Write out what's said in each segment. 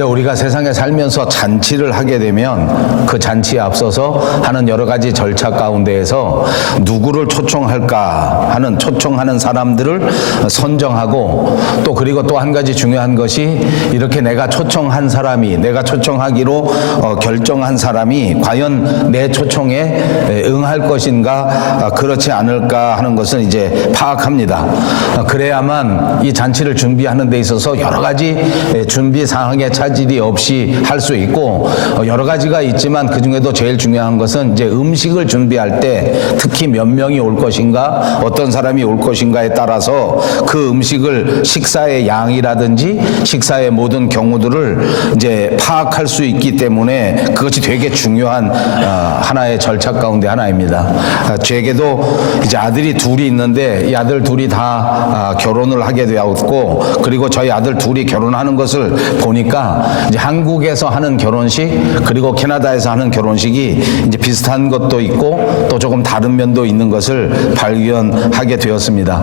이제 우리가 세상에 살면서 잔치를 하게 되면 그 잔치에 앞서서 하는 여러 가지 절차 가운데에서 누구를 초청할까 하는 초청하는 사람들을 선정하고 또 그리고 또 한 가지 중요한 것이 이렇게 내가 초청한 사람이 내가 초청하기로 결정한 사람이 과연 내 초청에 응할 것인가 그렇지 않을까 하는 것을 이제 파악합니다. 그래야만 이 잔치를 준비하는 데 있어서 여러 가지 준비 사항에 차질이 없이 할 수 있고 여러 가지가 있지만 그 중에도 제일 중요한 것은 이제 음식을 준비할 때 특히 몇 명이 올 것인가 어떤 사람이 올 것인가에 따라서 그 음식을 식사의 양이라든지 식사의 모든 경우들을 이제 파악할 수 있기 때문에 그것이 되게 중요한 하나의 절차 가운데 하나입니다. 제게도 이제 아들이 둘이 있는데 이 아들 둘이 다 결혼을 하게 되었고 그리고 저희 아들 둘이 결혼하는 것을 보니까 이제 한국에서 하는 결혼식 그리고 캐나다에서 하는 결혼식이 이제 비슷한 것도 있고 또 조금 다른 면도 있는 것을 발견하게 되었습니다.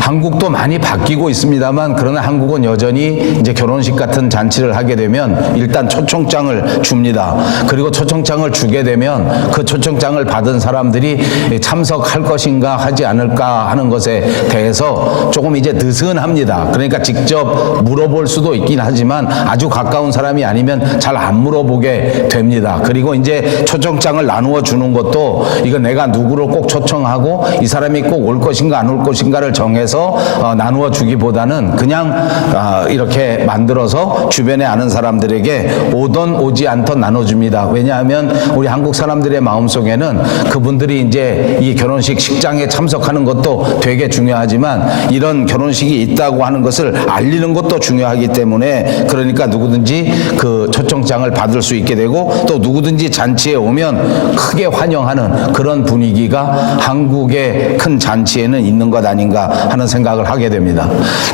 한국도 많이 바뀌고 있습니다만 그러나 한국은 여전히 이제 결혼식 같은 잔치를 하게 되면 일단 초청장을 줍니다. 그리고 초청장을 주게 되면 그 초청장을 받은 사람들이 참석할 것인가 하지 않을까 하는 것에 대해서 조금 이제 느슨합니다. 그러니까 직접 물어볼 수도 있긴 하지만 아주 가까운 사람이 아니면 잘 안 물어보게 됩니다. 그리고 이제 초청장을 나누어 주는 것도 이거 내가 누구를 꼭 초청하고 이 사람이 꼭 올 것인가 안 올 것인가를 정해서 나누어 주기보다는 그냥 이렇게 만들어서 주변에 아는 사람들에게 오던 오지 않던 나눠줍니다. 왜냐하면 우리 한국 사람들의 마음속에는 그분들이 이제 이 결혼식 식장에 참석하는 것도 되게 중요하지만 이런 결혼식이 있다고 하는 것을 알리는 것도 중요하기 때문에 그러니까 누구든지 그 초청장을 받을 수 있게 되고 또 누구든지 잔치에 오면 크게 환영하는 그런 분위기가 한국의 큰 잔치에는 있는 것 아닌가 하는 생각을 하게 됩니다.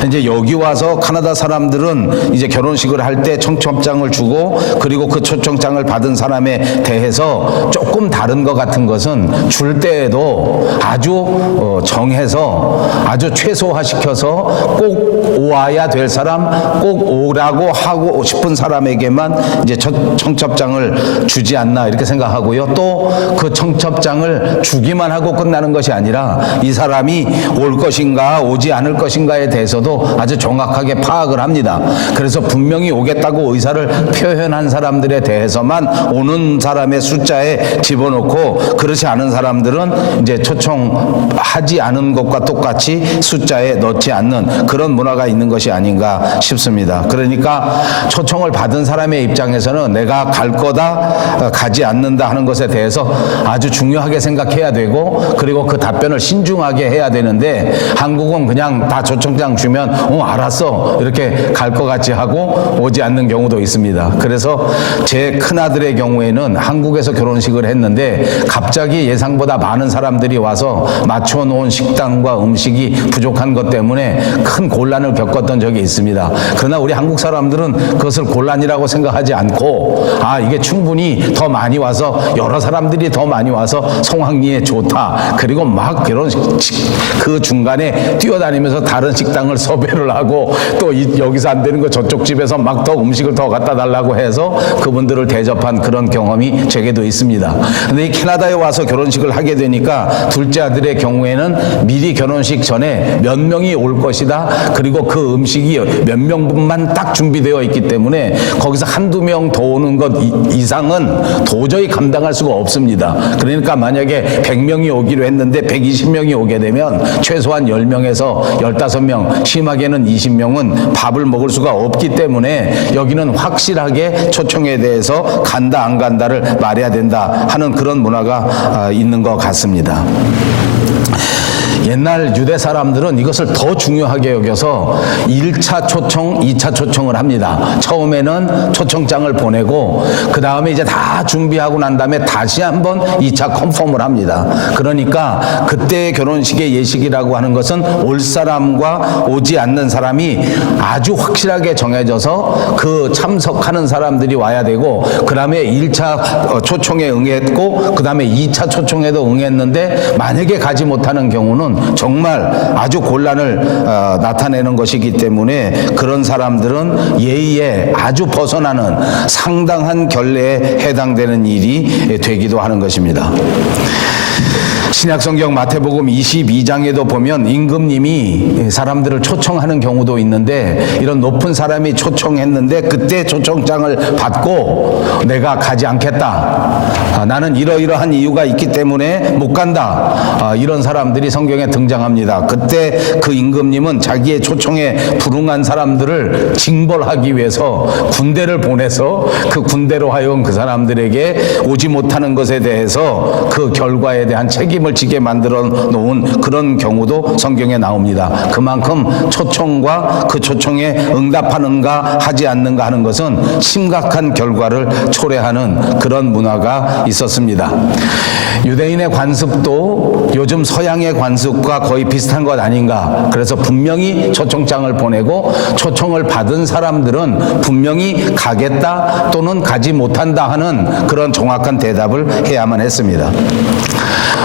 이제 여기 와서 카나다 사람들은 이제 결혼식을 할 때 청첩장을 주고 그리고 그 초청장을 받은 사람에 대해서 조금 다른 것 같은 것은 줄 때에도 아주 정해서 아주 최소화시켜서 꼭 오아야 될 사람 꼭 오라고 하고 싶은 사람에게만 이제 청첩장을 주지 않나 이렇게 생각하고요. 또 그 청첩장을 주기만 하고 끝나는 것이 아니라 이 사람이 올 것인가 오지 않을 것인가에 대해서도 아주 정확하게 파악을 합니다. 그래서 분명히 오겠다고 의사를 표현한 사람들에 대해서만 오는 사람의 숫자에 집어넣고 그렇지 않은 사람들은 이제 초청하지 않은 것과 똑같이 숫자에 넣지 않는 그런 문화가 있는 것이 아닌가 싶습니다. 그러니까 초청을 받은 사람의 입장에서는 내가 갈 거다 가지 않는다 하는 것에 대해서 아주 중요하게 생각해야 되고 그리고 그 답변을 신중하게 해야 되는데 한국은 그냥 다 초청장 주면 알았어 이렇게 갈 것 같이 하고 오지 않는 경우도 있습니다. 그래서 제 큰아들의 경우에는 한국에서 결혼식을 했는데 갑자기 예상보다 많은 사람들이 와서 맞춰놓은 식당과 음식이 부족한 것 때문에 큰 곤란을 겪었던 적이 있습니다. 그러나 우리 한국 사람들은 그것을 곤란이라고 생각하지 않고 이게 충분히 더 많이 와서 여러 사람들이 더 많이 와서 성황리에 좋다. 그리고 막 결혼식 그 중간에 뛰어다니면서 다른 식당을 섭외를 하고 또 여기서 안 되는 거 저쪽 집에서 막 더 음식을 더 갖다 달라고 해서 그분들을 대접한 그런 경험이 제게도 있습니다. 근데 이 캐나다에 와서 결혼식을 하게 되니까 둘째 아들의 경우에는 미리 결혼식 전에 몇 명이 올 것이다. 그리고 그 음식이 몇 명분만 딱 준비되어 있기 때문에 거기서 한두 명 더 오는 것 이상은 도저히 감당할 수가 없습니다. 그러니까 만약에 100명이 오기로 했는데 120명이 오게 되면 최소한 10명에서 15명, 심하게는 20명은 밥을 먹을 수가 없기 때문에 여기는 확실하게 초청에 대해서 간다 안 간다를 말해야 된다 하는 그런 문화가 있는 것 같습니다. 옛날 유대 사람들은 이것을 더 중요하게 여겨서 1차 초청, 2차 초청을 합니다. 처음에는 초청장을 보내고 그 다음에 이제 다 준비하고 난 다음에 다시 한번 2차 컨펌을 합니다. 그러니까 그때의 결혼식의 예식이라고 하는 것은 올 사람과 오지 않는 사람이 아주 확실하게 정해져서 그 참석하는 사람들이 와야 되고 그 다음에 1차 초청에 응했고 그 다음에 2차 초청에도 응했는데 만약에 가지 못하는 경우는 것은 정말 아주 곤란을 나타내는 것이기 때문에 그런 사람들은 예의에 아주 벗어나는 상당한 결례에 해당되는 일이 되기도 하는 것입니다. 신약성경 마태복음 22장에도 보면 임금님이 사람들을 초청하는 경우도 있는데, 이런 높은 사람이 초청했는데 그때 초청장을 받고 내가 가지 않겠다, 나는 이러이러한 이유가 있기 때문에 못 간다, 이런 사람들이 성경에 등장합니다. 그때 그 임금님은 자기의 초청에 불응한 사람들을 징벌하기 위해서 군대를 보내서 그 군대로 하여금 그 사람들에게 오지 못하는 것에 대해서 그 결과에 대한 책임을 지게 만들어 놓은 그런 경우도 성경에 나옵니다. 그만큼 초청과 그 초청에 응답하는가 하지 않는가 하는 것은 심각한 결과를 초래하는 그런 문화가 있었습니다. 유대인의 관습도 요즘 서양의 관습과 거의 비슷한 것 아닌가. 그래서 분명히 초청장을 보내고 초청을 받은 사람들은 분명히 가겠다 또는 가지 못한다 하는 그런 정확한 대답을 해야만 했습니다.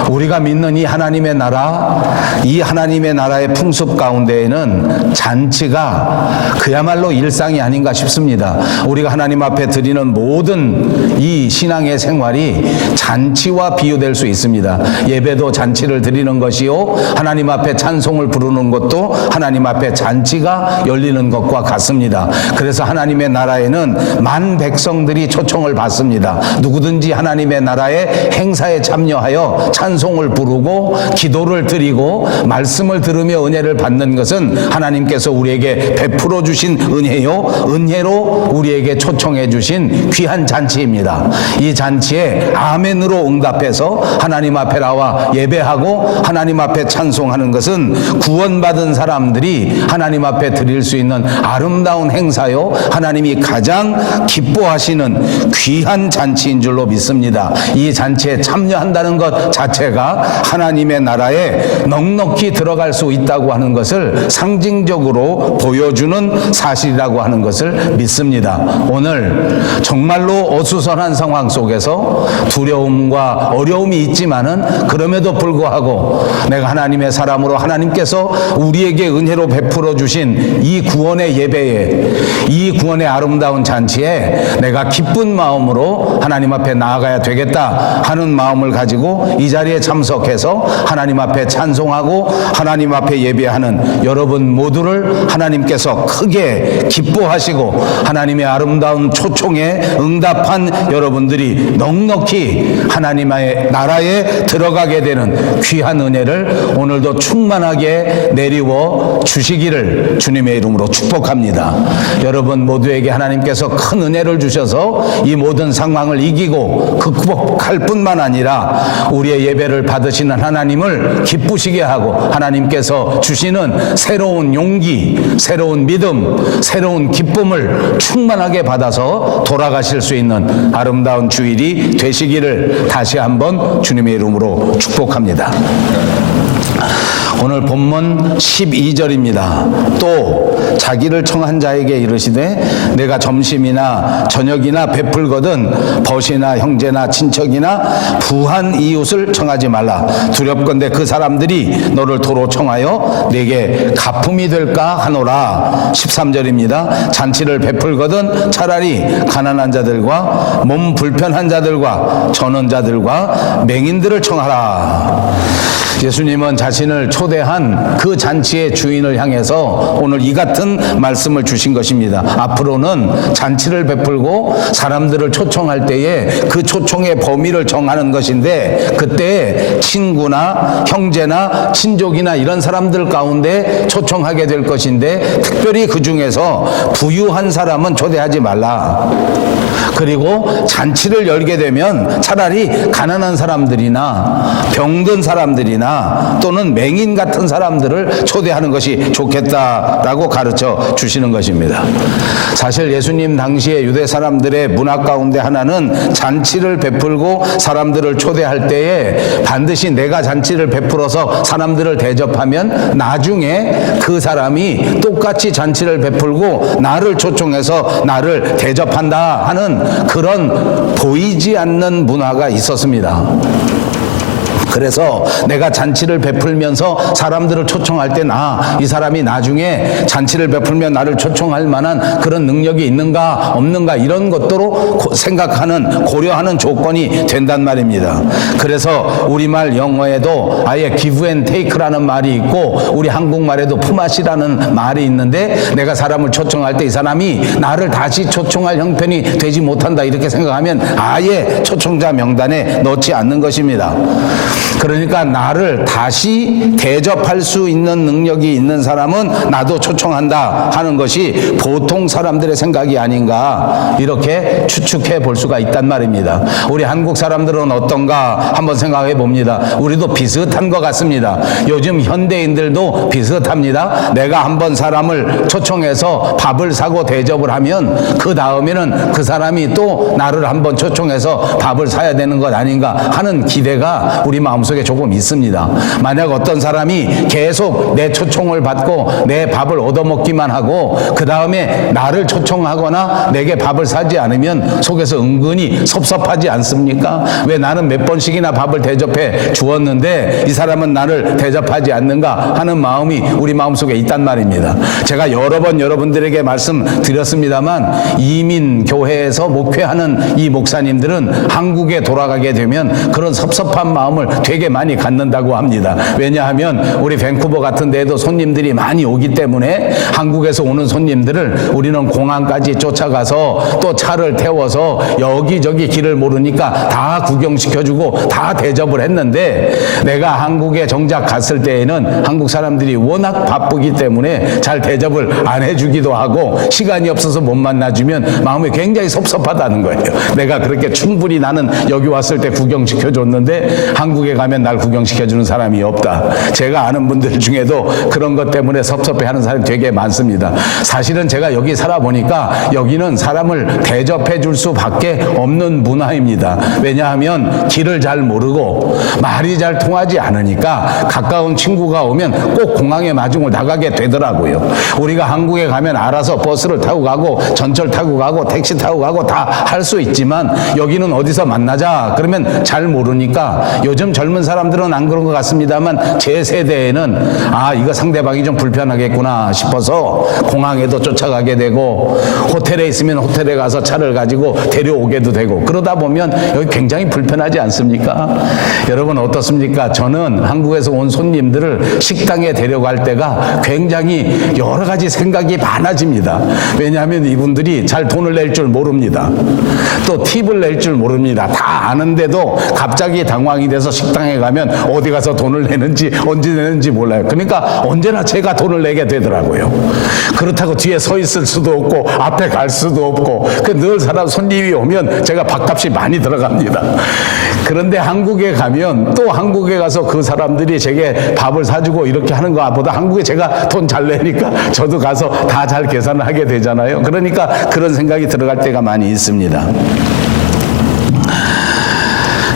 우리가 믿는 이 하나님의 나라, 이 하나님의 나라의 풍습 가운데에는 잔치가 그야말로 일상이 아닌가 싶습니다. 우리가 하나님 앞에 드리는 모든 이 신앙의 생활이 잔치와 비유될 수 있습니다. 예배도 잔치를 드리는 것이요, 하나님 앞에 찬송을 부르는 것도 하나님 앞에 잔치가 열리는 것과 같습니다. 그래서 하나님의 나라에는 만 백성들이 초청을 받습니다. 누구든지 하나님의 나라의 행사에 참여하여 찬송을 부르고 기도를 드리고 말씀을 들으며 은혜를 받는 것은 하나님께서 우리에게 베풀어 주신 은혜요, 은혜로 우리에게 초청해 주신 귀한 잔치입니다. 이 잔치에 아멘으로 응답해서 하나님 앞에 나와 예배하고 하나님 앞에 찬송하는 것은 구원받은 사람들이 하나님 앞에 드릴 수 있는 아름다운 행사요, 하나님이 가장 기뻐하시는 귀한 잔치인 줄로 믿습니다. 이 잔치에 참여한다는 것 자체가 하나님의 나라에 넉넉히 들어갈 수 있다고 하는 것을 상징적으로 보여주는 사실이라고 하는 것을 믿습니다. 오늘 정말로 어수선한 상황 속에서 두려움과 어려움이 있지만은 그럼에도 불구하고 내가 하나님의 사람으로 하나님께서 우리에게 은혜로 베풀어 주신 이 구원의 예배에, 이 구원의 아름다운 잔치에 내가 기쁜 마음으로 하나님 앞에 나아가야 되겠다 하는 마음을 가지고 이 자리에 참석해서 하나님 앞에 찬송하고 하나님 앞에 예배하는 여러분 모두를 하나님께서 크게 기뻐하시고 하나님의 아름다운 초청에 응답한 여러분들이 넉넉히 하나님의 나라에 들어가게 되는 귀한 은혜를 오늘도 충만하게 내리워 주시기를 주님의 이름으로 축복합니다. 여러분 모두에게 하나님께서 큰 은혜를 주셔서 이 모든 상황을 이기고 극복할 뿐만 아니라 우리의 예배를 받으시는 하나님을 기쁘시게 하고 하나님께서 주시는 새로운 용기, 새로운 믿음, 새로운 기쁨을 충만하게 받아서 돌아가실 수 있는 아름다운 주일이 되시기를 다시 한번 주님의 이름으로 축복합니다. 오늘 본문 12절입니다. 또 자기를 청한 자에게 이르시되 내가 점심이나 저녁이나 베풀거든 벗이나 형제나 친척이나 부한 이웃을 청하지 말라. 두렵건대 그 사람들이 너를 도로 청하여 내게 가품이 될까 하노라. 13절입니다. 잔치를 베풀거든 차라리 가난한 자들과 몸 불편한 자들과 전원자들과 맹인들을 청하라. 예수님은 자신을 초대한 그 잔치의 주인을 향해서 오늘 이 같은 말씀을 주신 것입니다. 앞으로는 잔치를 베풀고 사람들을 초청할 때에 그 초청의 범위를 정하는 것인데, 그때 친구나 형제나 친족이나 이런 사람들 가운데 초청하게 될 것인데, 특별히 그 중에서 부유한 사람은 초대하지 말라. 그리고 잔치를 열게 되면 차라리 가난한 사람들이나 병든 사람들이나 또는 맹인 같은 사람들을 초대하는 것이 좋겠다라고 가르쳐 주시는 것입니다. 사실 예수님 당시에 유대 사람들의 문화 가운데 하나는 잔치를 베풀고 사람들을 초대할 때에 반드시 내가 잔치를 베풀어서 사람들을 대접하면 나중에 그 사람이 똑같이 잔치를 베풀고 나를 초청해서 나를 대접한다 하는 그런 보이지 않는 문화가 있었습니다. 그래서 내가 잔치를 베풀면서 사람들을 초청할 때 이 사람이 나중에 잔치를 베풀면 나를 초청할 만한 그런 능력이 있는가 없는가 이런 것도 생각하는 고려하는 조건이 된단 말입니다. 그래서 우리말 영어에도 아예 give and take라는 말이 있고 우리 한국말에도 품앗이라는 말이 있는데 내가 사람을 초청할 때 이 사람이 나를 다시 초청할 형편이 되지 못한다 이렇게 생각하면 아예 초청자 명단에 넣지 않는 것입니다. 그러니까 나를 다시 대접할 수 있는 능력이 있는 사람은 나도 초청한다 하는 것이 보통 사람들의 생각이 아닌가 이렇게 추측해 볼 수가 있단 말입니다. 우리 한국 사람들은 어떤가 한번 생각해 봅니다. 우리도 비슷한 것 같습니다. 요즘 현대인들도 비슷합니다. 내가 한번 사람을 초청해서 밥을 사고 대접을 하면 그 다음에는 그 사람이 또 나를 한번 초청해서 밥을 사야 되는 것 아닌가 하는 기대가 우리 마음속에 조금 있습니다. 만약 어떤 사람이 계속 내 초청을 받고 내 밥을 얻어먹기만 하고 그 다음에 나를 초청하거나 내게 밥을 사지 않으면 속에서 은근히 섭섭하지 않습니까? 왜 나는 몇 번씩이나 밥을 대접해 주었는데 이 사람은 나를 대접하지 않는가 하는 마음이 우리 마음속에 있단 말입니다. 제가 여러 번 여러분들에게 말씀드렸습니다만 이민교회에서 목회하는 이 목사님들은 한국에 돌아가게 되면 그런 섭섭한 마음을 되게 많이 갖는다고 합니다. 왜냐하면 우리 밴쿠버 같은 데에도 손님들이 많이 오기 때문에 한국에서 오는 손님들을 우리는 공항까지 쫓아가서 또 차를 태워서 여기저기 길을 모르니까 다 구경시켜주고 다 대접을 했는데 내가 한국에 정작 갔을 때에는 한국 사람들이 워낙 바쁘기 때문에 잘 대접을 안 해주기도 하고 시간이 없어서 못 만나주면 마음이 굉장히 섭섭하다는 거예요. 내가 그렇게 충분히 나는 여기 왔을 때 구경시켜줬는데 한국에 가면 날 구경시켜주는 사람이 없다. 제가 아는 분들 중에도 그런 것 때문에 섭섭해하는 사람이 되게 많습니다. 사실은 제가 여기 살아보니까 여기는 사람을 대접해 줄 수밖에 없는 문화입니다. 왜냐하면 길을 잘 모르고 말이 잘 통하지 않으니까 가까운 친구가 오면 꼭 공항에 마중을 나가게 되더라고요. 우리가 한국에 가면 알아서 버스를 타고 가고 전철 타고 가고 택시 타고 가고 다 할 수 있지만 여기는 어디서 만나자 그러면 잘 모르니까 요즘 젊은 사람들은 안 그런 것 같습니다만 제 세대에는 이거 상대방이 좀 불편하겠구나 싶어서 공항에도 쫓아가게 되고 호텔에 있으면 호텔에 가서 차를 가지고 데려오게도 되고 그러다 보면 여기 굉장히 불편하지 않습니까? 여러분 어떻습니까? 저는 한국에서 온 손님들을 식당에 데려갈 때가 굉장히 여러 가지 생각이 많아집니다. 왜냐하면 이분들이 잘 돈을 낼 줄 모릅니다. 또 팁을 낼 줄 모릅니다. 다 아는데도 갑자기 당황이 돼서 식당에 가면 어디 가서 돈을 내는지 언제 내는지 몰라요. 그러니까 언제나 제가 돈을 내게 되더라고요. 그렇다고 뒤에 서 있을 수도 없고 앞에 갈 수도 없고 늘 사람 손님이 오면 제가 밥값이 많이 들어갑니다. 그런데 한국에 가면 또 한국에 가서 그 사람들이 제게 밥을 사주고 이렇게 하는 것보다 한국에 제가 돈 잘 내니까 저도 가서 다 잘 계산을 하게 되잖아요. 그러니까 그런 생각이 들어갈 때가 많이 있습니다.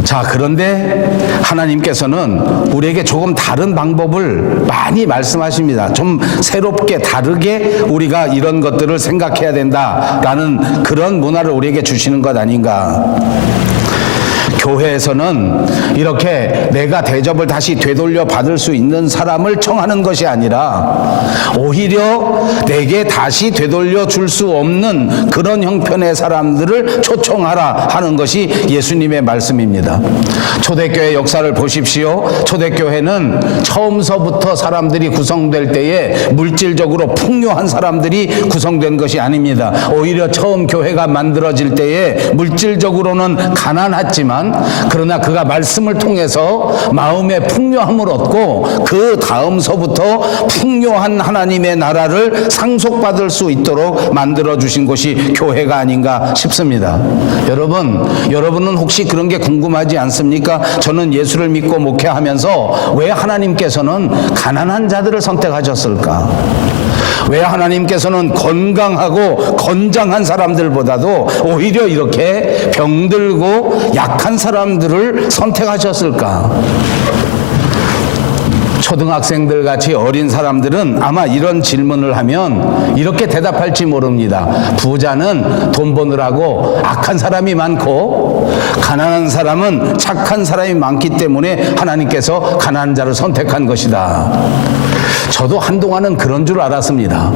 자, 그런데 하나님께서는 우리에게 조금 다른 방법을 많이 말씀하십니다. 좀 새롭게 다르게 우리가 이런 것들을 생각해야 된다라는 그런 문화를 우리에게 주시는 것 아닌가. 교회에서는 이렇게 내가 대접을 다시 되돌려 받을 수 있는 사람을 청하는 것이 아니라 오히려 내게 다시 되돌려 줄 수 없는 그런 형편의 사람들을 초청하라 하는 것이 예수님의 말씀입니다. 초대교회 역사를 보십시오. 초대교회는 처음서부터 사람들이 구성될 때에 물질적으로 풍요한 사람들이 구성된 것이 아닙니다. 오히려 처음 교회가 만들어질 때에 물질적으로는 가난했지만 그러나 그가 말씀을 통해서 마음의 풍요함을 얻고 그 다음서부터 풍요한 하나님의 나라를 상속받을 수 있도록 만들어주신 것이 교회가 아닌가 싶습니다. 여러분은 혹시 그런 게 궁금하지 않습니까? 저는 예수를 믿고 목회하면서 왜 하나님께서는 가난한 자들을 선택하셨을까? 왜 하나님께서는 건강하고 건장한 사람들보다도 오히려 이렇게 병들고 약한 사람들을 선택하셨을까? 초등학생들 같이 어린 사람들은 아마 이런 질문을 하면 이렇게 대답할지 모릅니다. 부자는 돈 버느라고 악한 사람이 많고 가난한 사람은 착한 사람이 많기 때문에 하나님께서 가난한 자를 선택한 것이다. 저도 한동안은 그런 줄 알았습니다.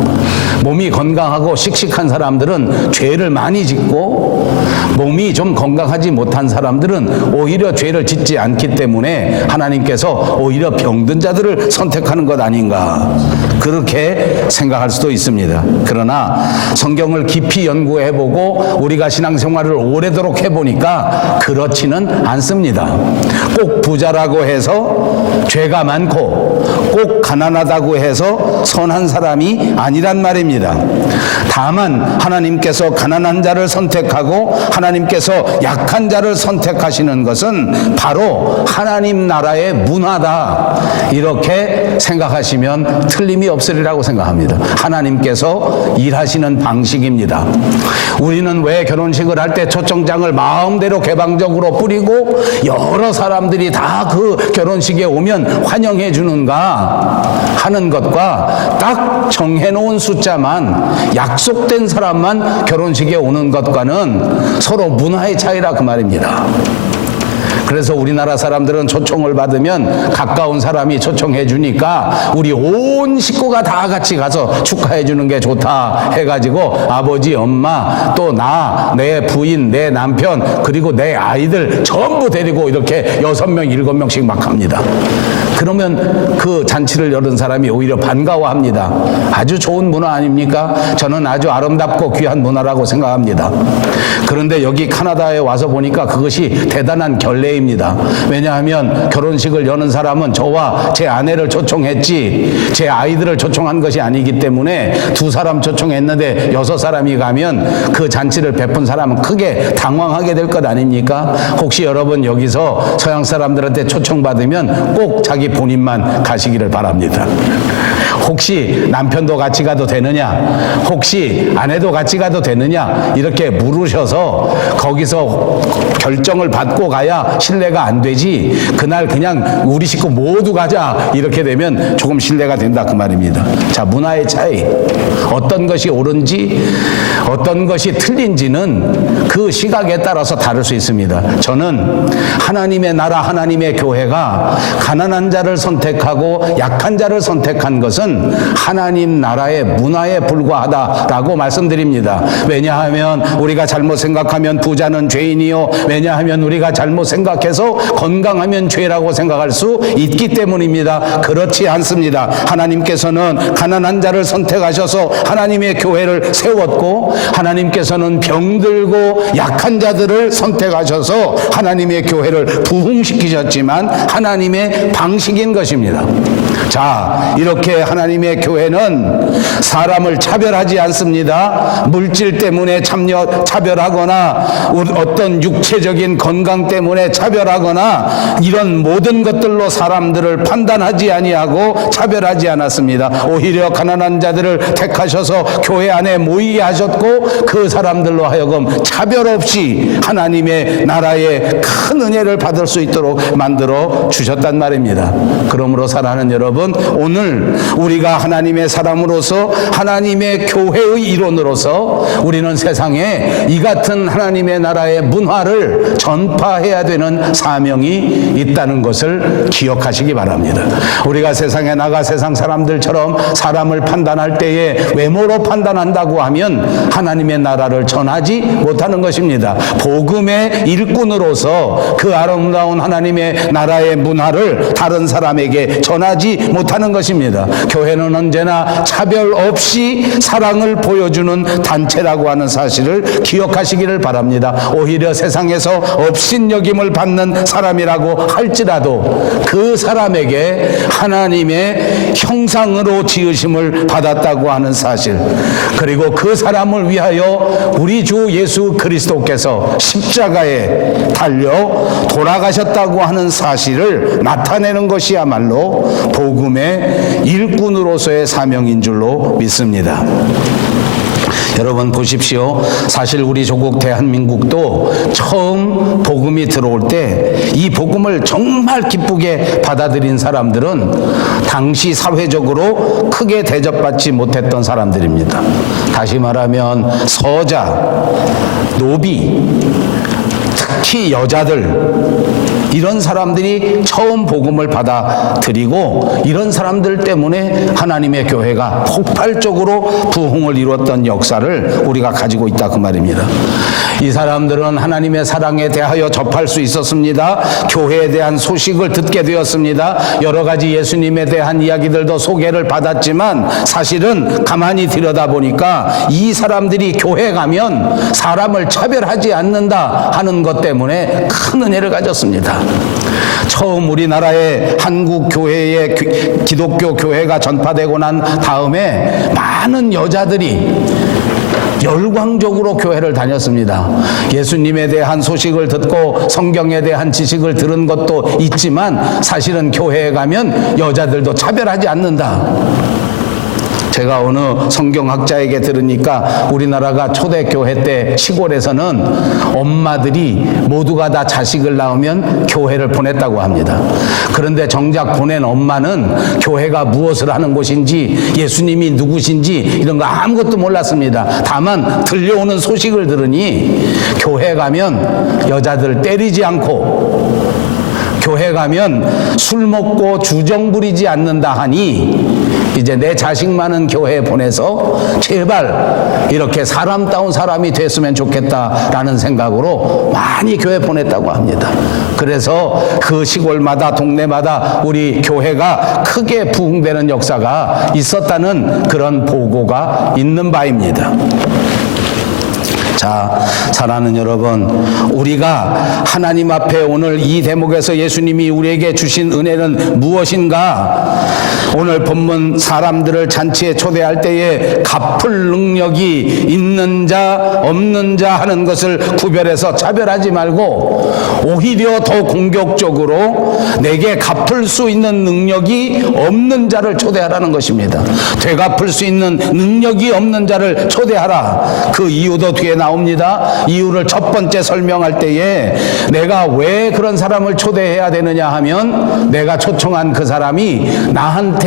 몸이 건강하고 씩씩한 사람들은 죄를 많이 짓고 몸이 좀 건강하지 못한 사람들은 오히려 죄를 짓지 않기 때문에 하나님께서 오히려 병든 자들을 선택하는 것 아닌가, 그렇게 생각할 수도 있습니다. 그러나 성경을 깊이 연구해보고 우리가 신앙생활을 오래도록 해보니까 그렇지는 않습니다. 꼭 부자라고 해서 죄가 많고 꼭 가난하다고 해서 선한 사람이 아니란 말입니다. 다만 하나님께서 가난한 자를 선택하고 하나님께서 약한 자를 선택하시는 것은 바로 하나님 나라의 문화다, 이렇게 생각하시면 틀림이 없으리라고 생각합니다. 하나님께서 일하시는 방식입니다. 우리는 왜 결혼식을 할 때 초청장을 마음대로 개방적으로 뿌리고 여러 사람들이 다 그 결혼식에 오면 환영해 주는가 하는 것과 딱 정해놓은 숫자만, 약속된 사람만 결혼식에 오는 것과는 서로 문화의 차이라 그 말입니다. 그래서 우리나라 사람들은 초청을 받으면 가까운 사람이 초청해 주니까 우리 온 식구가 다 같이 가서 축하해 주는 게 좋다 해가지고 아버지, 엄마, 또 나, 내 부인, 내 남편, 그리고 내 아이들 전부 데리고 이렇게 6명, 7명씩 막 합니다. 그러면 그 잔치를 열은 사람이 오히려 반가워합니다. 아주 좋은 문화 아닙니까? 저는 아주 아름답고 귀한 문화라고 생각합니다. 그런데 여기 캐나다에 와서 보니까 그것이 대단한 결례입니다. 왜냐하면 결혼식을 여는 사람은 저와 제 아내를 초청했지 제 아이들을 초청한 것이 아니기 때문에 2사람 초청했는데 6사람이 가면 그 잔치를 베푼 사람은 크게 당황하게 될 것 아닙니까? 혹시 여러분 여기서 서양 사람들한테 초청받으면 꼭 자기 본인만 가시기를 바랍니다. 혹시 남편도 같이 가도 되느냐, 혹시 아내도 같이 가도 되느냐, 이렇게 물으셔서 거기서 결정을 받고 가야 신뢰가 안 되지, 그날 그냥 우리 식구 모두 가자 이렇게 되면 조금 신뢰가 된다 그 말입니다. 자, 문화의 차이, 어떤 것이 옳은지 어떤 것이 틀린지는 그 시각에 따라서 다를 수 있습니다. 저는 하나님의 나라, 하나님의 교회가 가난한 자를 선택하고 약한 자를 선택한 것은 하나님 나라의 문화에 불과하다라고 말씀드립니다. 왜냐하면 우리가 잘못 생각하면 부자는 죄인이요, 왜냐하면 우리가 잘못 생각해서 건강하면 죄라고 생각할 수 있기 때문입니다. 그렇지 않습니다. 하나님께서는 가난한 자를 선택하셔서 하나님의 교회를 세웠고, 하나님께서는 병들고 약한 자들을 선택하셔서 하나님의 교회를 부흥시키셨지만 하나님의 방식인 것입니다. 자, 이렇게 하나님의 교회는 사람을 차별하지 않습니다. 물질 때문에 차별하거나 어떤 육체적인 건강 때문에 차별하거나 이런 모든 것들로 사람들을 판단하지 아니하고 차별하지 않았습니다. 오히려 가난한 자들을 택하셔서 교회 안에 모이게 하셨고 그 사람들로 하여금 차별 없이 하나님의 나라의 큰 은혜를 받을 수 있도록 만들어 주셨단 말입니다. 그러므로 사랑하는 여러분, 오늘 우리가 하나님의 사람으로서 하나님의 교회의 일원으로서 우리는 세상에 이 같은 하나님의 나라의 문화를 전파해야 되는 사명이 있다는 것을 기억하시기 바랍니다. 우리가 세상에 나가 세상 사람들처럼 사람을 판단할 때에 외모로 판단한다고 하면 하나님의 나라를 전하지 못하는 것입니다. 복음의 일꾼으로서 그 아름다운 하나님의 나라의 문화를 다른 사람에게 전하지 못하는 것입니다. 교회는 언제나 차별 없이 사랑을 보여주는 단체라고 하는 사실을 기억하시기를 바랍니다. 오히려 세상에서 업신여김을 받는 사람이라고 할지라도 그 사람에게 하나님의 형상으로 지으심을 받았다고 하는 사실, 그리고 그 사람을 위하여 우리 주 예수 그리스도께서 십자가에 달려 돌아가셨다고 하는 사실을 나타내는 것이야말로 복음의 일꾼으로서의 사명인 줄로 믿습니다. 여러분 보십시오. 사실 우리 조국 대한민국도 처음 복음이 들어올 때 이 복음을 정말 기쁘게 받아들인 사람들은 당시 사회적으로 크게 대접받지 못했던 사람들입니다. 다시 말하면 서자, 노비, 특히 여자들, 이런 사람들이 처음 복음을 받아들이고 이런 사람들 때문에 하나님의 교회가 폭발적으로 부흥을 이뤘던 역사를 우리가 가지고 있다 그 말입니다. 이 사람들은 하나님의 사랑에 대하여 접할 수 있었습니다. 교회에 대한 소식을 듣게 되었습니다. 여러 가지 예수님에 대한 이야기들도 소개를 받았지만 사실은 가만히 들여다보니까 이 사람들이 교회 가면 사람을 차별하지 않는다 하는 것 때문에 큰 은혜를 가졌습니다. 처음 우리나라의 한국 교회의 기독교 교회가 전파되고 난 다음에 많은 여자들이 열광적으로 교회를 다녔습니다. 예수님에 대한 소식을 듣고 성경에 대한 지식을 들은 것도 있지만 사실은 교회에 가면 여자들도 차별하지 않는다. 제가 어느 성경학자에게 들으니까 우리나라가 초대교회 때 시골에서는 엄마들이 모두가 다 자식을 낳으면 교회를 보냈다고 합니다. 그런데 정작 보낸 엄마는 교회가 무엇을 하는 곳인지 예수님이 누구신지 이런 거 아무것도 몰랐습니다. 다만 들려오는 소식을 들으니 교회 가면 여자들 때리지 않고 교회 가면 술 먹고 주정 부리지 않는다 하니 이제 내 자식 많은 교회에 보내서 제발 이렇게 사람다운 사람이 됐으면 좋겠다라는 생각으로 많이 교회 보냈다고 합니다. 그래서 그 시골마다 동네마다 우리 교회가 크게 부흥되는 역사가 있었다는 그런 보고가 있는 바입니다. 자, 사랑하는 여러분, 우리가 하나님 앞에 오늘 이 대목에서 예수님이 우리에게 주신 은혜는 무엇인가? 오늘 본문 사람들을 잔치에 초대할 때에 갚을 능력이 있는 자 없는 자 하는 것을 구별해서 차별하지 말고 오히려 더 공격적으로 내게 갚을 수 있는 능력이 없는 자를 초대하라는 것입니다. 되갚을 수 있는 능력이 없는 자를 초대하라. 그 이유도 뒤에 나옵니다. 이유를 첫 번째 설명할 때에 내가 왜 그런 사람을 초대해야 되느냐 하면 내가 초청한 그 사람이 나한테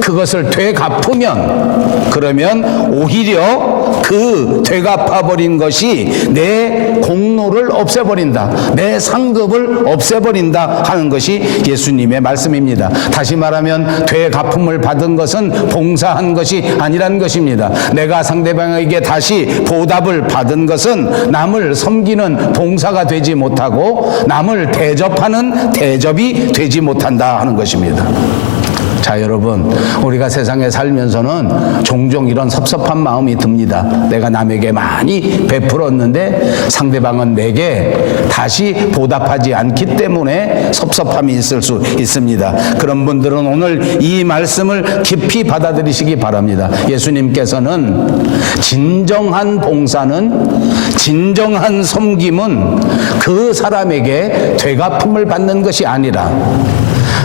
그것을 되갚으면 그러면 오히려 그 되갚아버린 것이 내 공로를 없애버린다. 내 상급을 없애버린다 하는 것이 예수님의 말씀입니다. 다시 말하면 되갚음을 받은 것은 봉사한 것이 아니란 것입니다. 내가 상대방에게 다시 보답을 받은 것은 남을 섬기는 봉사가 되지 못하고 남을 대접하는 대접이 되지 못한다 하는 것입니다. 자, 여러분, 우리가 세상에 살면서는 종종 이런 섭섭한 마음이 듭니다. 내가 남에게 많이 베풀었는데 상대방은 내게 다시 보답하지 않기 때문에 섭섭함이 있을 수 있습니다. 그런 분들은 오늘 이 말씀을 깊이 받아들이시기 바랍니다. 예수님께서는 진정한 봉사는, 진정한 섬김은 그 사람에게 되갚음을 받는 것이 아니라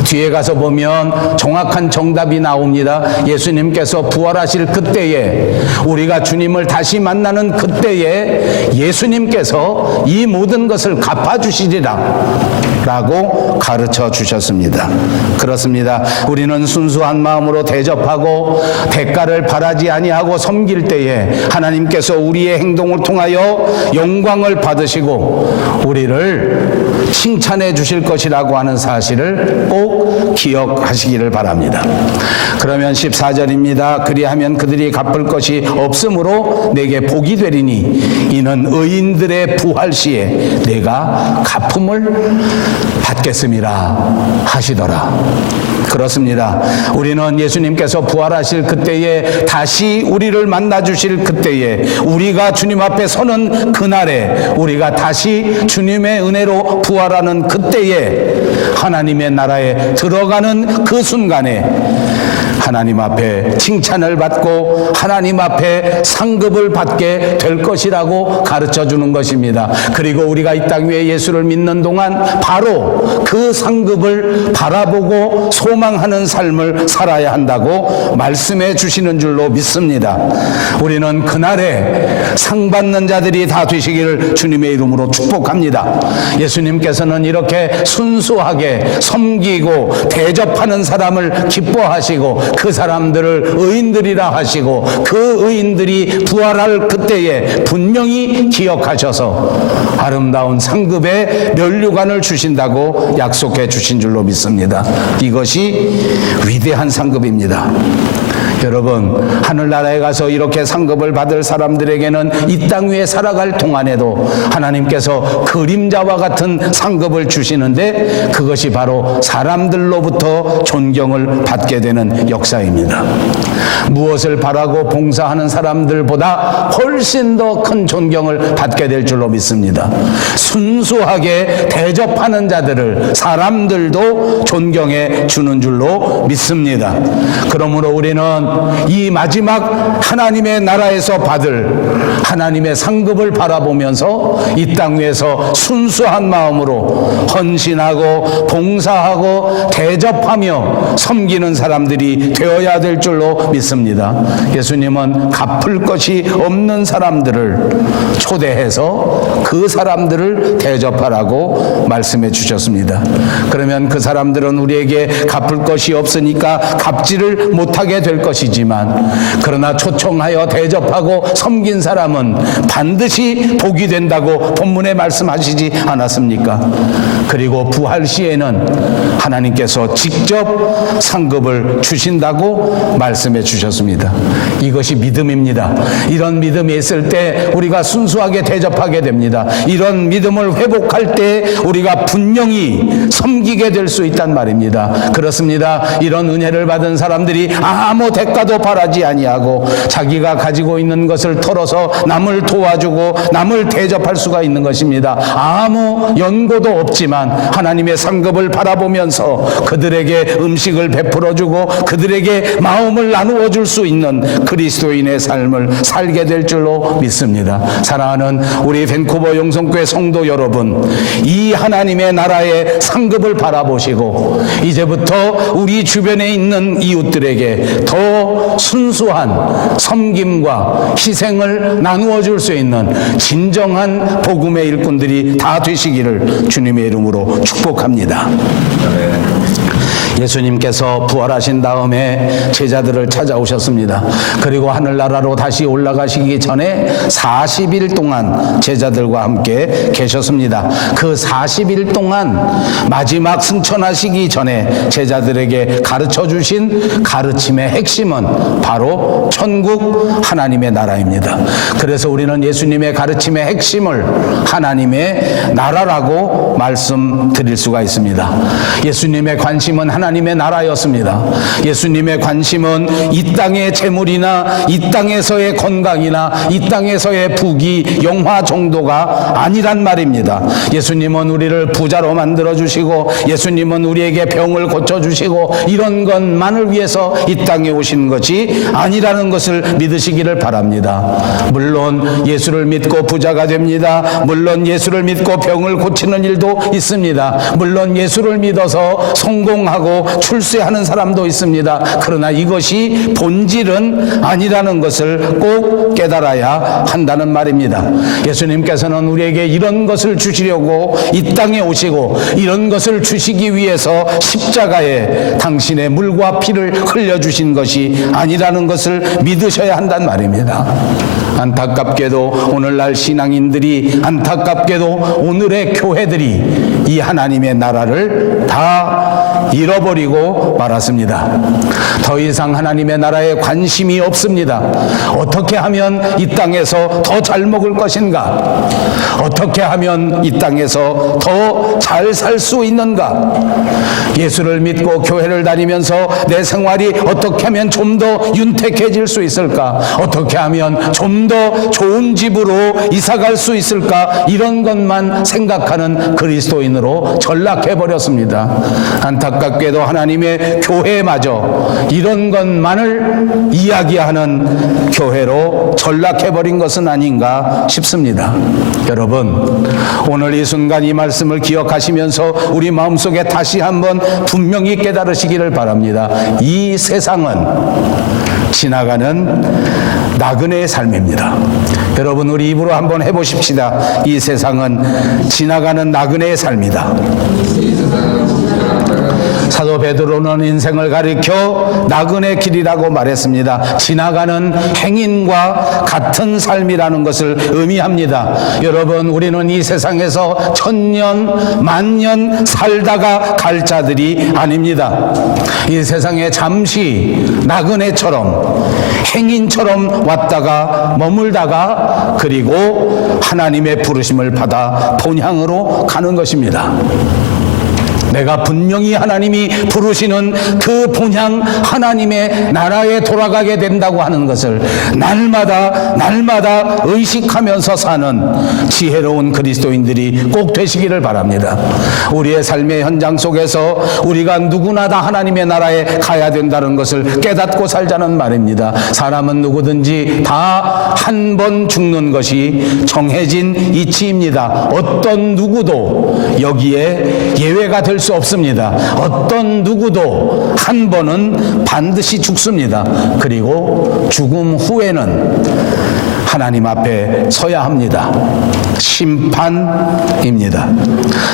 뒤에 가서 보면 정확한 정답이 나옵니다. 예수님께서 부활하실 그때에 우리가 주님을 다시 만나는 그때에 예수님께서 이 모든 것을 갚아주시리라 라고 가르쳐 주셨습니다. 그렇습니다. 우리는 순수한 마음으로 대접하고 대가를 바라지 아니하고 섬길 때에 하나님께서 우리의 행동을 통하여 영광을 받으시고 우리를 칭찬해 주실 것이라고 하는 사실을 꼭 기억하시기를 바랍니다. 그러면 14절입니다. 그리하면 그들이 갚을 것이 없으므로 내게 복이 되리니 이는 의인들의 부활 시에 내가 갚음을 받겠음이라 하시더라. 그렇습니다. 우리는 예수님께서 부활하실 그때에 다시 우리를 만나주실 그때에 우리가 주님 앞에 서는 그날에 우리가 다시 주님의 은혜로 부활하는 그때에 하나님의 나라에 들어가는 그 순간에 하나님 앞에 칭찬을 받고 하나님 앞에 상급을 받게 될 것이라고 가르쳐 주는 것입니다. 그리고 우리가 이 땅 위에 예수를 믿는 동안 바로 그 상급을 바라보고 소망하는 삶을 살아야 한다고 말씀해 주시는 줄로 믿습니다. 우리는 그날에 상 받는 자들이 다 되시기를 주님의 이름으로 축복합니다. 예수님께서는 이렇게 순수하게 섬기고 대접하는 사람을 기뻐하시고 그 사람들을 의인들이라 하시고 그 의인들이 부활할 그때에 분명히 기억하셔서 아름다운 상급의 면류관을 주신다고 약속해 주신 줄로 믿습니다. 이것이 위대한 상급입니다. 여러분, 하늘나라에 가서 이렇게 상급을 받을 사람들에게는 이 땅 위에 살아갈 동안에도 하나님께서 그림자와 같은 상급을 주시는데 그것이 바로 사람들로부터 존경을 받게 되는 역사입니다. 무엇을 바라고 봉사하는 사람들보다 훨씬 더 큰 존경을 받게 될 줄로 믿습니다. 순수하게 대접하는 자들을 사람들도 존경해 주는 줄로 믿습니다. 그러므로 우리는 이 마지막 하나님의 나라에서 받을 하나님의 상급을 바라보면서 이 땅 위에서 순수한 마음으로 헌신하고 봉사하고 대접하며 섬기는 사람들이 되어야 될 줄로 믿습니다. 예수님은 갚을 것이 없는 사람들을 초대해서 그 사람들을 대접하라고 말씀해 주셨습니다. 그러면 그 사람들은 우리에게 갚을 것이 없으니까 갚지를 못하게 될 것이지만, 그러나 초청하여 대접하고 섬긴 사람은 반드시 복이 된다고 본문에 말씀하시지 않았습니까? 그리고 부활 시에는 하나님께서 직접 상급을 주신다고 말씀해 주셨습니다. 이것이 믿음입니다. 이런 믿음이 있을 때 우리가 순수하게 대접하게 됩니다. 이런 믿음을 회복할 때 우리가 분명히 섬기게 될 수 있단 말입니다. 그렇습니다. 이런 은혜를 받은 사람들이 아무 대가도 바라지 아니하고 자기가 가지고 있는 것을 털어서 남을 도와주고 남을 대접할 수가 있는 것입니다. 아무 연고도 없지만 하나님의 상급을 바라보면서 그들에게 음식을 베풀어주고 그들에게 마음을 나누어 줄 수 있는 그리스도인의 삶을 살게 될 줄로 믿습니다. 사랑하는 우리 밴쿠버 영성교회 성도 여러분, 이 하나님의 나라의 상급을 바라보시고 이제부터 우리 주변에 있는 이웃들에게 더 순수한 섬김과 희생을 나누어 줄 수 있는 진정한 복음의 일꾼들이 다 되시기를 주님의 이름으로 축복합니다. 예수님께서 부활하신 다음에 제자들을 찾아오셨습니다. 그리고 하늘나라로 다시 올라가시기 전에 40일 동안 제자들과 함께 계셨습니다. 그 40일 동안 마지막 승천하시기 전에 제자들에게 가르쳐 주신 가르침의 핵심은 바로 천국 하나님의 나라입니다. 그래서 우리는 예수님의 가르침의 핵심을 하나님의 나라라고 말씀드릴 수가 있습니다. 예수님의 관심은 하나님의 나라였습니다. 예수님의 관심은 이 땅의 재물이나 이 땅에서의 건강이나 이 땅에서의 부귀, 영화 정도가 아니란 말입니다. 예수님은 우리를 부자로 만들어주시고 예수님은 우리에게 병을 고쳐주시고 이런 것만을 위해서 이 땅에 오신 것이 아니라는 것을 믿으시기를 바랍니다. 물론 예수를 믿고 부자가 됩니다. 물론 예수를 믿고 병을 고치는 일도 있습니다. 물론 예수를 믿어서 성공하고 출세하는 사람도 있습니다. 그러나 이것이 본질은 아니라는 것을 꼭 깨달아야 한다는 말입니다. 예수님께서는 우리에게 이런 것을 주시려고 이 땅에 오시고 이런 것을 주시기 위해서 십자가에 당신의 물과 피를 흘려주신 것이 아니라는 것을 믿으셔야 한단 말입니다. 안타깝게도 오늘날 신앙인들이, 안타깝게도 오늘의 교회들이 이 하나님의 나라를 다 잃어버리고 말았습니다. 더 이상 하나님의 나라에 관심이 없습니다. 어떻게 하면 이 땅에서 더 잘 먹을 것인가? 어떻게 하면 이 땅에서 더 잘 살 수 있는가? 예수를 믿고 교회를 다니면서 내 생활이 어떻게 하면 좀 더 윤택해질 수 있을까? 어떻게 하면 좀 더 좋은 집으로 이사 갈 수 있을까? 이런 것만 생각하는 그리스도인은 사건으로 전락해버렸습니다. 안타깝게도 하나님의 교회마저 이런 것만을 이야기하는 교회로 전락해버린 것은 아닌가 싶습니다. 여러분, 오늘 이 순간 이 말씀을 기억하시면서 우리 마음속에 다시 한번 분명히 깨달으시기를 바랍니다. 이 세상은 지나가는 나그네의 삶입니다. 여러분, 우리 입으로 한번 해보십시다. 이 세상은 지나가는 나그네의 삶이다. 사도 베드로는 인생을 가리켜 나그네 길이라고 말했습니다. 지나가는 행인과 같은 삶이라는 것을 의미합니다. 여러분, 우리는 이 세상에서 천년, 만년 살다가 갈 자들이 아닙니다. 이 세상에 잠시 나그네처럼 행인처럼 왔다가 머물다가 그리고 하나님의 부르심을 받아 본향으로 가는 것입니다. 내가 분명히 하나님이 부르시는 그 본향 하나님의 나라에 돌아가게 된다고 하는 것을 날마다 의식하면서 사는 지혜로운 그리스도인들이 꼭 되시기를 바랍니다. 우리의 삶의 현장 속에서 우리가 누구나 다 하나님의 나라에 가야 된다는 것을 깨닫고 살자는 말입니다. 사람은 누구든지 다 한 번 죽는 것이 정해진 이치입니다. 어떤 누구도 여기에 예외가 될 수 없습니다. 어떤 누구도 한 번은 반드시 죽습니다. 그리고 죽음 후에는 하나님 앞에 서야 합니다. 심판입니다.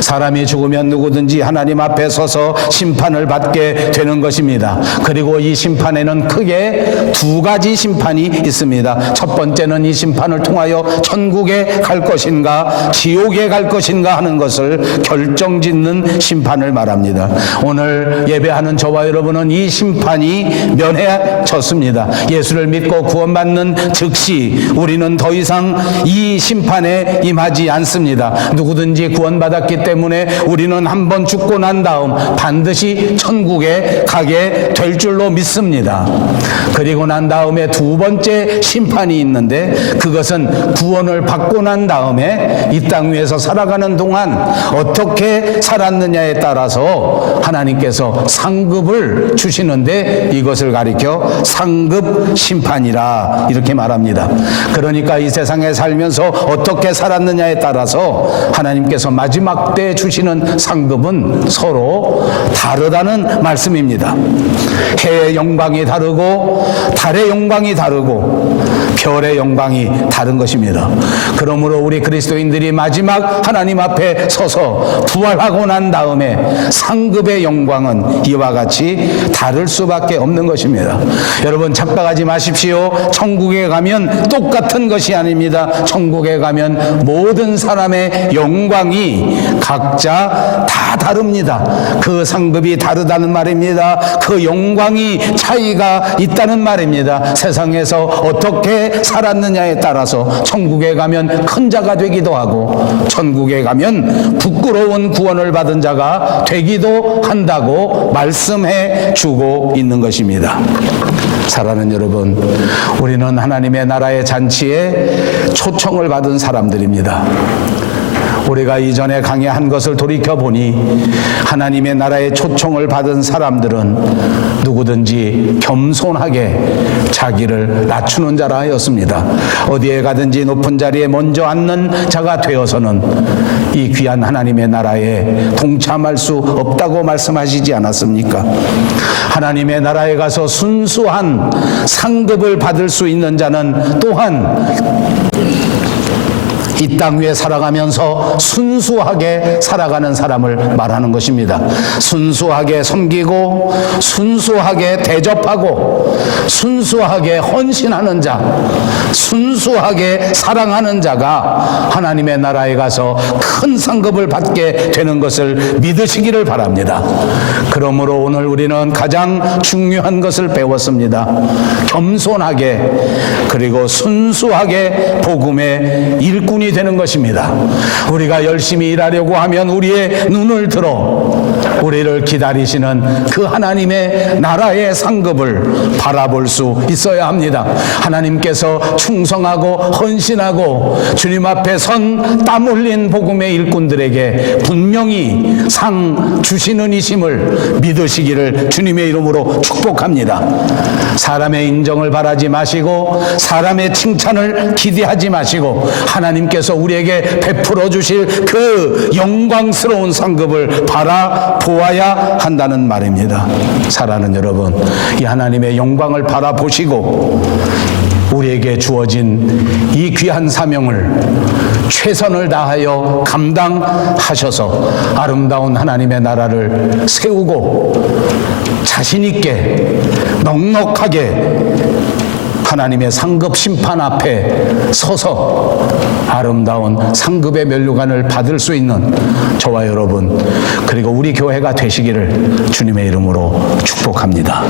사람이 죽으면 누구든지 하나님 앞에 서서 심판을 받게 되는 것입니다. 그리고 이 심판에는 크게 두 가지 심판이 있습니다. 첫 번째는 이 심판을 통하여 천국에 갈 것인가 지옥에 갈 것인가 하는 것을 결정짓는 심판을 말합니다. 오늘 예배하는 저와 여러분은 이 심판이 면해졌습니다. 예수를 믿고 구원받는 즉시 우리는 더 이상 이 심판에 임하지 않습니다. 누구든지 구원받았기 때문에 우리는 한번 죽고 난 다음 반드시 천국에 가게 될 줄로 믿습니다. 그리고 난 다음에 두 번째 심판이 있는데 그것은 구원을 받고 난 다음에 이 땅 위에서 살아가는 동안 어떻게 살았느냐에 따라서 하나님께서 상급을 주시는데 이것을 가리켜 상급 심판이라 이렇게 말합니다. 그러니까 이 세상에 살면서 어떻게 살았느냐에 따라서 하나님께서 마지막 때 주시는 상급은 서로 다르다는 말씀입니다. 해의 영광이 다르고 달의 영광이 다르고 별의 영광이 다른 것입니다. 그러므로 우리 그리스도인들이 마지막 하나님 앞에 서서 부활하고 난 다음에 상급의 영광은 이와 같이 다를 수밖에 없는 것입니다. 여러분, 착각하지 마십시오. 천국에 가면 똑같은 것이 아닙니다. 천국에 가면 모든 사람의 영광이 각자 다 다릅니다. 그 상급이 다르다는 말입니다. 그 영광이 차이가 있다는 말입니다. 세상에서 어떻게 살았느냐에 따라서 천국에 가면 큰 자가 되기도 하고 천국에 가면 부끄러운 구원을 받은 자가 되기도 한다고 말씀해 주고 있는 것입니다. 사랑하는 여러분, 우리는 하나님의 나라의 잔치에 초청을 받은 사람들입니다. 우리가 이전에 강의한 것을 돌이켜보니 하나님의 나라의 초청을 받은 사람들은 누구든지 겸손하게 자기를 낮추는 자라 하였습니다. 어디에 가든지 높은 자리에 먼저 앉는 자가 되어서는 이 귀한 하나님의 나라에 동참할 수 없다고 말씀하시지 않았습니까? 하나님의 나라에 가서 순수한 상급을 받을 수 있는 자는 또한 이 땅 위에 살아가면서 순수하게 살아가는 사람을 말하는 것입니다. 순수하게 섬기고 순수하게 대접하고 순수하게 헌신하는 자, 순수하게 사랑하는 자가 하나님의 나라에 가서 큰 상급을 받게 되는 것을 믿으시기를 바랍니다. 그러므로 오늘 우리는 가장 중요한 것을 배웠습니다. 겸손하게 그리고 순수하게 복음의 일꾼이 기준이 되는 것입니다. 우리가 열심히 일하려고 하면 우리의 눈을 들어 우리를 기다리시는 그 하나님의 나라의 상급을 바라볼 수 있어야 합니다. 하나님께서 충성하고 헌신하고 주님 앞에 선 땀 흘린 복음의 일꾼들에게 분명히 상 주시는 이심을 믿으시기를 주님의 이름으로 축복합니다. 사람의 인정을 바라지 마시고 사람의 칭찬을 기대하지 마시고 하나님께서 우리에게 베풀어 주실 그 영광스러운 상급을 바라보아야 한다는 말입니다. 사랑하는 여러분, 이 하나님의 영광을 바라보시고 우리에게 주어진 이 귀한 사명을 최선을 다하여 감당하셔서 아름다운 하나님의 나라를 세우고 자신 있게 넉넉하게 하나님의 상급 심판 앞에 서서 아름다운 상급의 면류관을 받을 수 있는 저와 여러분 그리고 우리 교회가 되시기를 주님의 이름으로 축복합니다.